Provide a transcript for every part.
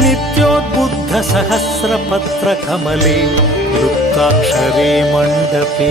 नित्योद्बुद्धसहस्रपत्रकमले लुप्ताक्षरे मण्डपे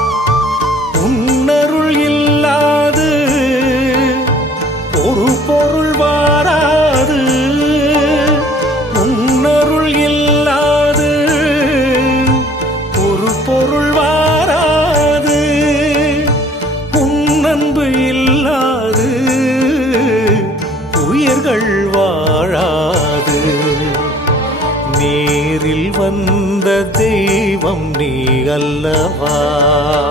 நீ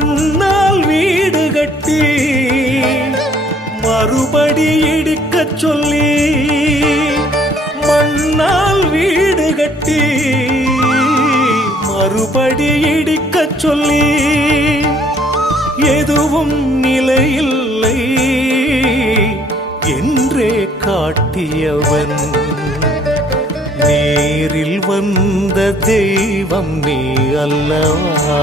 மண்ணால் வீடு கட்டி மறுபடி இடிக்கச் சொல்லி மண்ணால் வீடு கட்டி மறுபடி இடிக்க சொல்லி எதுவும் நிலையில்லை என்றே காட்டியவன். நேரில் வந்த தெய்வம் நீ அல்லவா?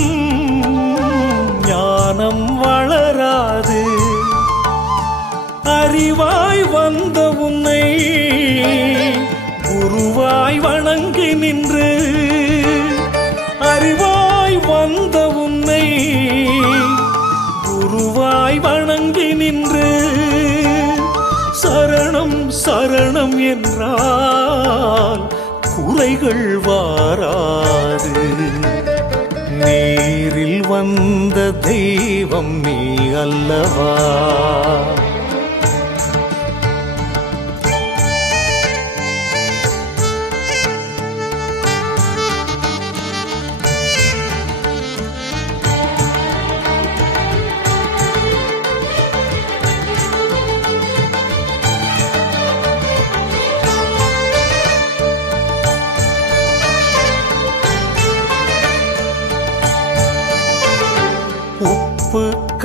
அறிவாய் வந்த உன்னை குருவாய் வணங்கி நின்று அறிவாய் வந்த உன்னை குருவாய் வணங்கி நின்று சரணம் சரணம் என்றால் குறைகள் வாராது. நேரில் வந்த தெய்வம் நீ அல்லவா?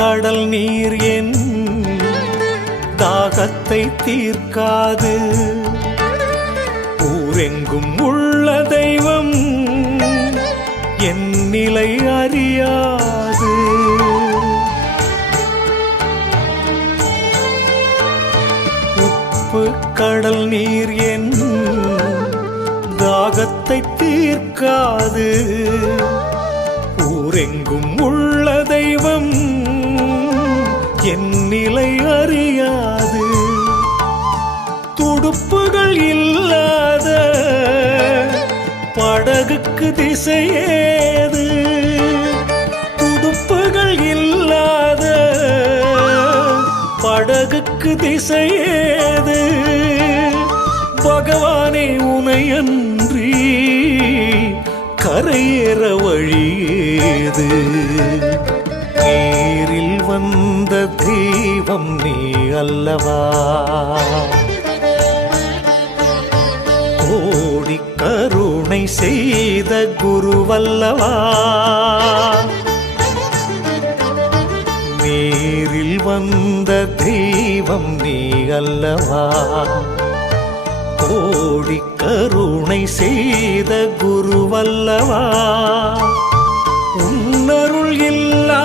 கடல் நீர் என் தாகத்தை தீர்க்காது. ஊரெங்கும் உள்ள தெய்வம் என் நிலை அறியாது. உப்பு கடல் நீர் என் தாகத்தை தீர்க்காது. ஊரெங்கும் துடுப்புகள் இல்லாத படகுக்கு திசையேது. துடுப்புகள் இல்லாத படகுக்கு திசையேது. பகவானே உனையன்றி கரையேற வழியேது. நேரில் வந்த தெய்வம் நீ அல்லவா? உன்னை செய்த குருவல்லவா? நேரில் வந்த தெய்வம் நீ அல்லவா? கோடி கருணை செய்த குருவல்லவா? உன்னருள் இல்லா